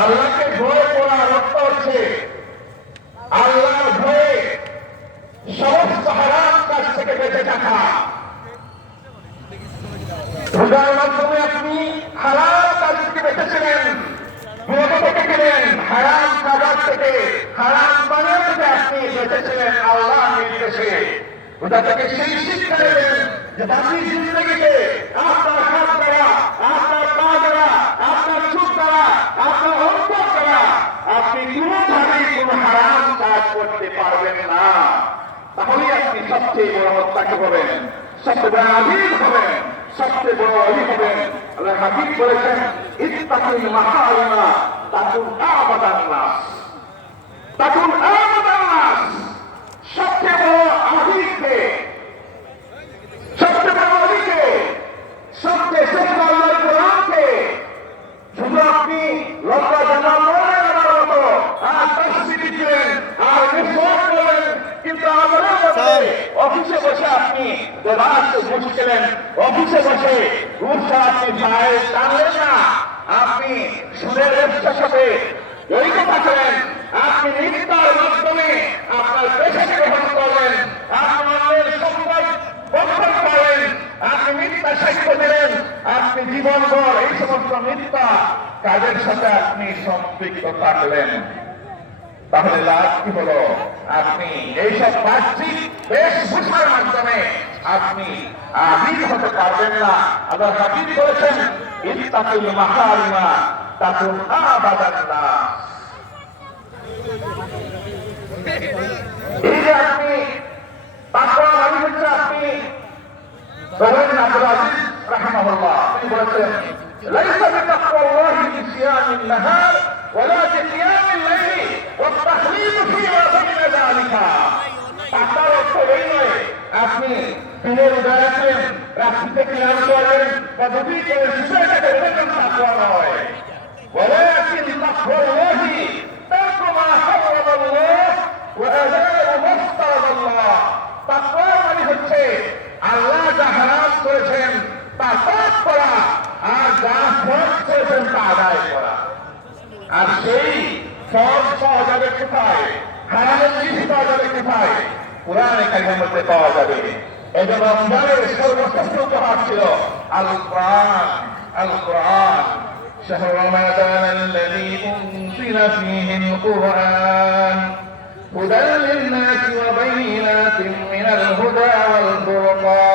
আল্লাহকে ভয় করার অর্থ হচ্ছে আল্লাহর ভয়ে সমস্ত হারাম কাজ থেকে বেঁচে থাকা। রোজার মাধ্যমে আপনি হারাম কাজ থেকে বেঁচেছিলেন, বিরত থেকেছিলেন, হারাম খাবার থেকে, হারাম পানীয় থেকে আপনি বেঁচেছিলেন আল্লাহ নির্দেশে। ওটা থেকে সেই শিক্ষা নেবেন যে বাকি জিন্দগিতে আপনার হাত দ্বারা, আপনার পা দ্বারা, আপনার চোখ দ্বারা, আপনার অন্তর দ্বারা আপনি কোনোভাবেই কোনো হারাম কাজ করতে পারবেন না। তাহলে আপনি সবচেয়ে বড় হত্যাকে হবেন, সবচেয়ে বড় আধীন হবেন, সবচেয়ে বড় অলি হবেন। আল্লাহ হাবিব বলেছেন, ইত্তাকুল মাহারিমা তাকুন আবাদান নাস, তাকুন আবাদান নাস। সবচেয়ে বড় আধীনকে, সবচেয়ে বড় অলিকে, সবচেয়ে শ্রেষ্ঠ আল্লাহর গোলামকে শুধু আপনি লম্বা জামা পরেন আমার মতো আর তাসবিহ দিচ্ছেন আর মিসওয়াক করেন, কিন্তু আমাদের মধ্যে অফিসে বসে আপনি দেবাস বসছিলেন, অফিসে বসে ঘুষা আপনি পায়ে টানলেন না, আপনি সুদের ব্যবসার সাথে জড়িত থাকলেন, আপনি মিথ্যার মাধ্যমে আপনার পেশাকে গ্রহণ করলেন, আপনার সম্পদ বন্ধন করেন, আপনি মিথ্যা সাক্ষ্য দিলেন, আপনি জীবনভর এই সমস্ত মিথ্যা কাজের সাথে আপনি সম্পৃক্ত থাকলেন। তাহলে লাভ কি হলো? আপনি এইসব বাহ্যিক বেশভূষার মাধ্যমে আপনি আবিদ হতে পারবেন না। আল্লাহ হাবিব বলেছেন, ইত্তাকুল মাহারিমা তাকুন আবাদান নাস। এই যে আপনি তাকওয়া মানে হচ্ছে আপনি বলেন আব্দুল আজিজ রাহিমাহুল্লাহ তিনি বলেছেন, লাইসা বিতাকওয়াল্লাহি বিসিয়ামিন নাহার ওয়ালা বিকিয়ামিল লাইল ওয়াত তাহলিল ফিমা বাইনা যালিকা। তাকওয়ার অর্থ এই নয় আপনি দিনের রোজা রাখলেন, রাত্রিতে কিয়াম করলেন বা দুটি করে বিষয়টাকে এরকম তাকওয়া নয়। ওয়ালাকিন তাকওয়াল্লাহি তারকু মা হারামাল্লাহ ওয়া আদাউ মা ফতারাল্লাহ। তাকওয়া মানে হচ্ছে আল্লাহ যা হারাম করেছেন তা ত্যাগ করা আর যা ফরজ করেছেন তা আদায় করা। আর সেই ফরজ পাওয়া যাবে কোথায়? হারামের জিনিস পাওয়া যাবে কোথায়? কোরআনে কারিমের মধ্যে পাওয়া যাবে। এই জন্য রমজানের সর্বশ্রেষ্ঠ উপহার ছিল আল কোরআন। আল কোরআন শাহরু রমাদান আল্লাযী উনজিলা ফীহিল কুরআন হুদাল লিন-নাসি ওয়া বাইয়িনাতিন মিনাল হুদা ওয়াল ফুরকান